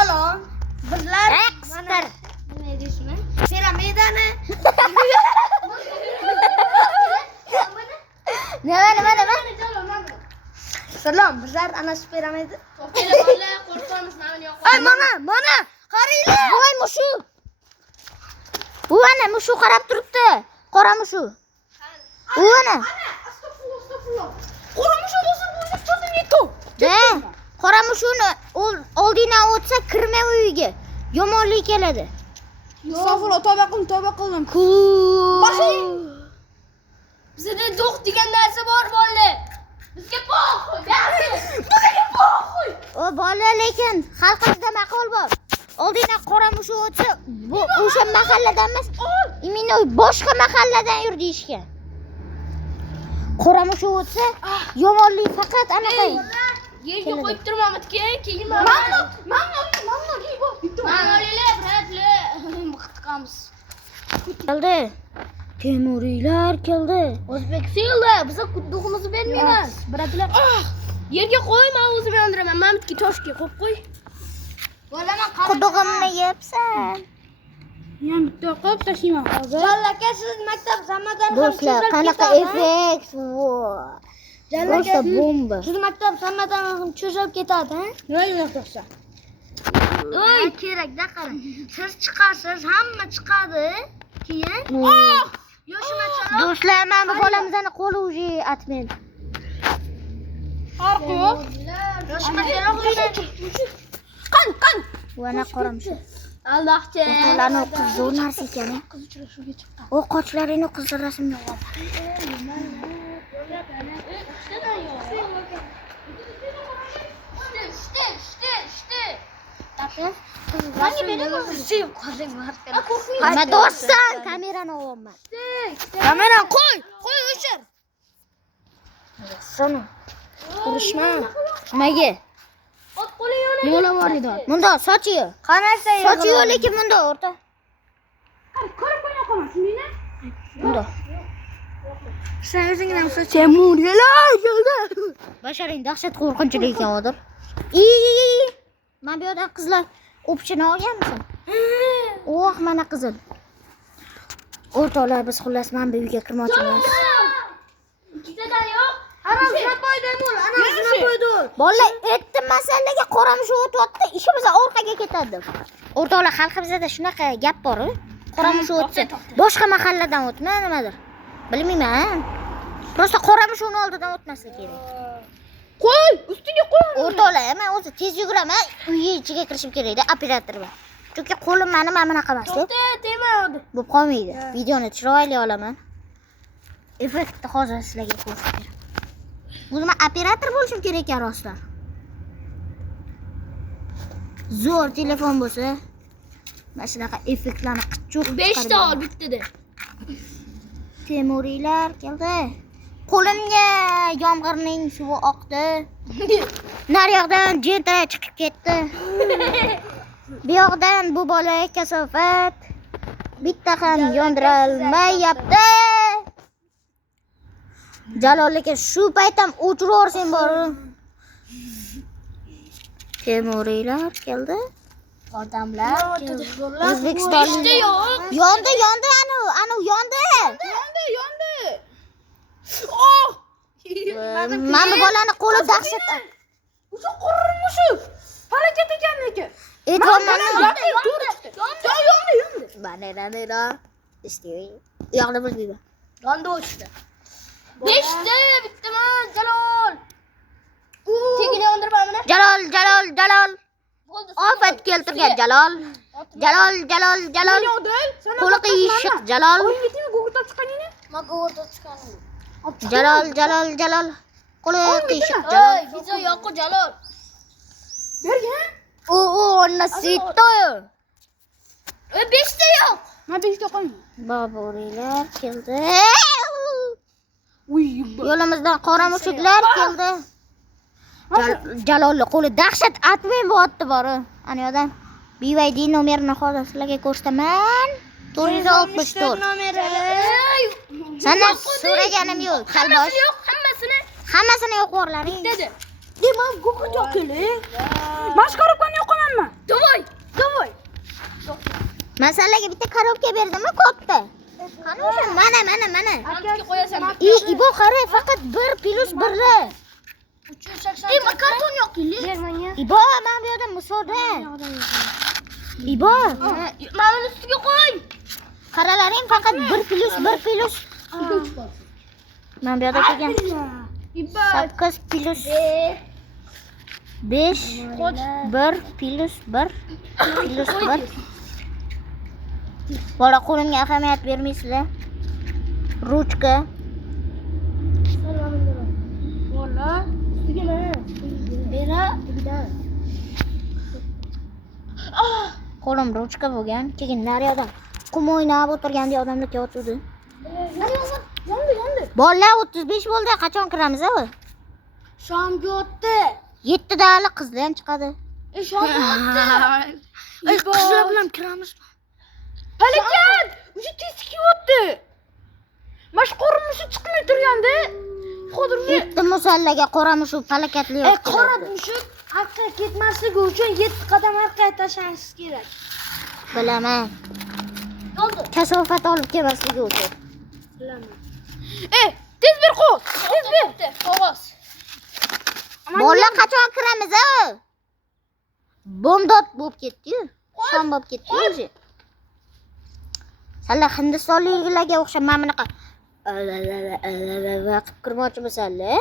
Salom. Bizlar Ekstra. nima deysizmi? Piramidani. Nima? Salom, bizlar ana shu piramida. Ay, mana. Qaranglar. Voy mushu. Bu ana mushu qarab turibdi. Qora mushu. U ana. Astagfirullah. Qora mushu bo'lsa bu cho'zim yetdi. Da, qora mushuni oldingdan o'tsa kirma uyiga. Yomonlik keladi. Astagfirullah, tavba qildim. Boshing. Bizda do'q degan narsa bor bolalar. Bizga po'xo'y, bizga po'xo'y. O bola, lekin xalqimizda maqol bor. Oldingdan qora mushu o'tsa, bu o'sha mahalladan emas, imino boshqa mahalladan yur deyishgan. Qora mushu o'tsa, yomonlik faqat anaqa. Yerga qo'yib turmamiz, keyin mamnun. Mamnunlar, bratlar. Qiqamiz. Keldi. Temuriylar keldi. O'zbek siylar, biza quduqimizni bermaymiz. Bratlar. Yerga qo'y, men o'zim yondiraman. Mamtga toshga qo'yib qo'y. Bo'laman qarab. Qudug'imni yebsan. Men bitta qo'yib tashlayman hozir. Jallaka, siz maktab Samadan Do'stlar, qanaqa effekt bu. Jallaka, bomba. Siz maktab Samadan ham cho'zib ketadi, ha? Yo'q, to'xta. Oy, kerakda qarang. Siz chiqasiz, hamma chiqadi. Keyin yoshimachaloq. Do'stlar, mana bu bolamizni qo'li уже atmen. Farq yo'q. Yoshimachaloq qan. Vana qoramush. Allohcha. O'rtalarni qizil narsa ekan. Qiz uchrashuvga chiqqan. O qochlarini qizil rasmga oldi. Nima do'stsan? Kamerani olaman. Kamerani qo'y o'chir. Sonu. Urishma. Nimaga? Ot qo'li yo'la bor edi. Bunda sochi yo'q. Qanasa Sochi yo'q, lekin bunda o'rta. Ko'rib qo'ya qolaman, shundaymi? Bunda. Sen o'zingdan soch. Temuriylar keldi. Basharing dahshat qo'rqinchli ekan hozir. Mana bu yerda qizlar o'pishini olganmisan? Oh, mana qizil. O'rtoqlar, biz xullas mana bu uyga kirmoqchimiz. Ikkitadan yo'q. Ana zinapoydan bo'l, ana zinapoydan. Bolalar, etti masalaga qoramush o'tyapti, ishimiz orqaga ketadi. O'rtoqlar, xalqimizda shunaqa gap bor-ku. Qoramush o'tsa, boshqa mahalladan o'tma, nimadir. Bilmayman. Prosta qoramush uni oldidan o'tmaslik kerak. Qo'y, ustiga qo'y. O'rtoqlar, men o'zi tez yuguraman, uy ichiga kirishim kerak-da, operatorman. Chunki qo'lim meni mana bunaqa emas-ku. To'xta, tegmaydi. Bu qolmaydi. Videoni chiroyli olaman. Effektni hozir sizlarga ko'rsatib beraman. O'zim operator bo'lishim kerak ekan rostdan. Zo'r telefon bo'lsa, mana shunaqa effektlarni qichuq 5 ta ol bittada. Temuriylar keldi. Qo'limga yomg'irning suvi oqdi. Naryoqdan jeta chiqib ketdi. Bu yoqdan bu bola kasofat. Bitta ham yondira olmayapti. Jalolga shu payt ham o'chiraversen bor. Temuriylar keldi. Odamlar O'zbekistonlik. Yondi, anu yondi. Yondi. Oh! Mana bu bolani qo'li dahshat. O'sha qo'rqinchi. Harakat ekan lekin. E'tiborni Yondi. Banera. İstiyor. Yo'qni bilmayman. Yondi o'chdi. 5 ta bittaman Jalol. Tegini yondirmamni? Jalol. Ofat keltirgan Jalol. Qo'li qiyshiq Jalol. O'yinga Google'dan chiqqaningni? Men Google'dan chiqqanim. Jalol. Qo'li qiyshiq Jalol. Video yo'q Jalol. Bergan? O nasito. 5 ta yo'q. Men 5 ta qo'yman. Boburiylar keldi. Yo'limizdan qora mushuklar keldi. Jalolni qo'li dahshat atmay bo'yapti bori. Ana yo'dan BYD nomerini hozir sizlarga ko'rsataman. 464 nomeri. Sandan so'raganim yo'q. Qalbosh. Hammasini yo'q o'rlaring. Dedi. Demam Google yo'q keling. Mashqara qo'yib yo'qamanmi? Davay. Masallaga bitta korobka berdimmi katta? Qani o'sha mana. Antiga qo'yasan. Ibo qara, faqat 1 + 1lar. 380. Men karton yo'q, menga. Ibo, men bu yerda musoda. Ibo, Mana ustiga qo'y. qaralaring faqat 1 + 1 +. Men bu yerda kelgan. Ibo. 8 + 5 1 + 1 Bola qo'limga ahamiyat bermaysizlar. Ruchka. Bola, ustiga mana. Bera. Qo'lim ruchka bo'lgan. Keyin naryoqda qum o'ynab o'tirganda odamlar kelyotdi. Yondi. Bolalar 35 bo'ldi. Qachon kiramiz a? Shomga o'tdi. 7 dali qizlar ham chiqadi. Shomga o'tdi. Qizlar bilan kiramiz. Halakat! Uji tezki o'tdi. Mashqorimiz chiqmay turganda. Hozir Yetti musallaga qora mushuk falakatli yo'q. qora mushuk orqaga ketmasligi uchun 7 qadam orqaga tashlashingiz kerak. Bilaman. Yondi. Kasofat olib kelmasligi uchun. Bilaman. Tez bir qo'l. Tez bir. Qog'oz. Bolalar qachon kiramiz a? Bomdod bo'lib ketdi-yu. Shom bo'lib ketdi-yu o'zi. Sizlar hindistonliklarga o'xshab mana bunaqa qilib kirmoqchimisanlar?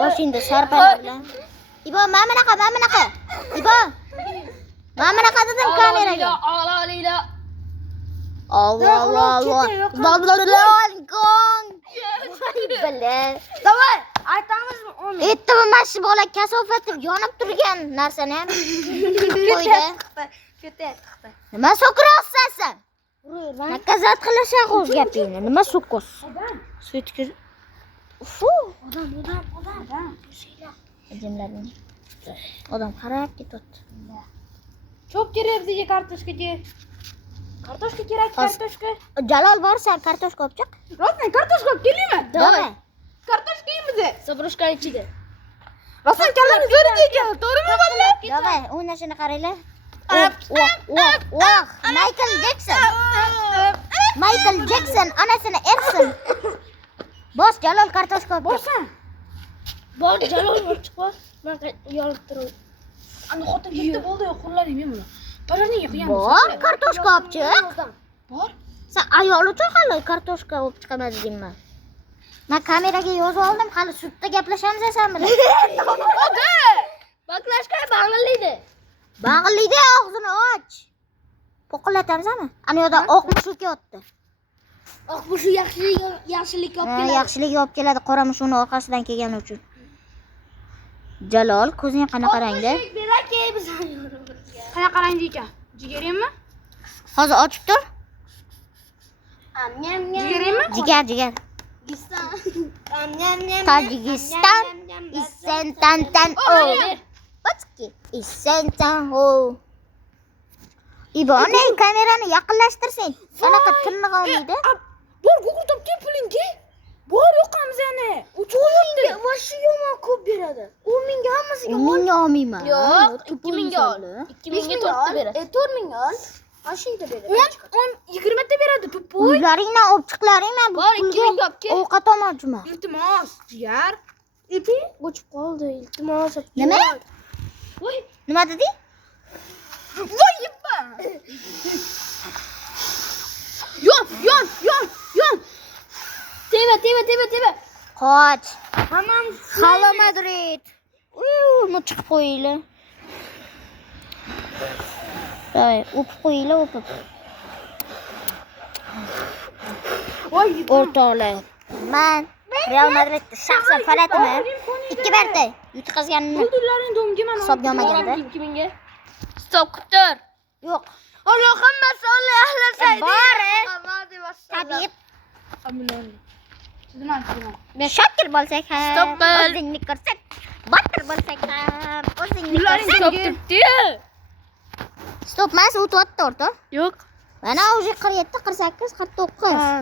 Boshingda sharpalar bilan. Ibo, mana bunaqa. Ibo. Mana bunaqa dedim kameraga. Allah. Gong. Bilan. Davay, aytamizmi uni? Aytdim, mana shu bola kasofat yonib turgan narsani ham qo'ydi. Ketyapti. Nima so'kirsan sen? Nakazat qilishaq o'z gapingni. Nima so'kos? So'tkir. Fu. Odam. Jimlaring. Odam qarab ketyapti. Cho'p kerak kartoshkaga. Kartoshka kerak, kartoshka. Jalol borsan kartoshka olib chiq. Rostdan kartoshka olib kelingmi? Davay. Kartoshka yeymiz. Sabrushkani ichida. Rostdan kallani zo'rida ekan, to'g'rimi bolalar? Davay, o'ynashini qaranglar. Michael Jackson, anasini Ersin. Bos, Jalol kartoshka olib chiq. Borsan. Bor, Jalol olib chiq bor. Men yolib turaman. Ana xotin katta bo'ldi, qurlaring men buni. Parani yig'yamiz. Bor, kartoshka olib chiq. Bor. Sen ayol uchun hali kartoshka olib chiqaman deyman. Men kameraga yozib oldim, hali sudda gaplashamiz sen bilan. Baklashga bag'illaydi. Bag'illaydi, og'zini och. Poqillatamizmi? Ana yoqda oq mushuk yotdi. Oq bu shu yaxshilik olib keladi. Yaxshilik olib keladi, qora mushukning orqasidan kelgani uchun. Jalol, ko'zing qanaqa rangda? Beraki biz. Qanaqa rangda ekan? Jigaringmi? Hozir ochib tur. Jigaringmi? Jigar. Tojikiston, Isentan o. Batki, Isentan o. Ibo, ne kamerani yaqinlashtirsin. Anaqa tirnig'i olmaydi. Bor, Google topgan pulingga. Bor, yo'qamiz yana. Uchoyapti. Va shu yomon ko'p beradi. U menga hammasiga Menga olmayman. Yo'q, 2000 ga ol. 2000 ga 4 ta beradi. 4000 ga ol. Ashingda beradi. 20 ta beradi, to'poy. Uylaringdan olib chiqlaringman. Bor, 2000 ga olib kel. Ovqat olmoqchiman. Iltimos, jigar. Epi, o'chib qoldi. Iltimos. Nima? Voy, Nima dedi? voy yippa. Yon. Teva. Qoch. Hamam Hala Madrid. Uni chiqib qo'yinglar. Ay, o'pib qo'yinglar, o'pib. voy O'rtoqlar. Men Real Madridda shaxsan faoliyatiman 2 marta yutqazganimni Pullaring domga mana hisobga olmaganda. 2000 ga. Stop qilib. Yo'q. Allohimma solli ahli sayyid. Bori. Tabib. Tabiib. Sizman. Shakir bo'lsak ham, Stop qil. o'zingni ko'rsak, botir bo'lsak ham, o'zingni Pullaring ko'rsak. stop debdi. Stop emas, o'tyapti o'rtoq. Yo'q. Mana o'zi 47, 48, 49.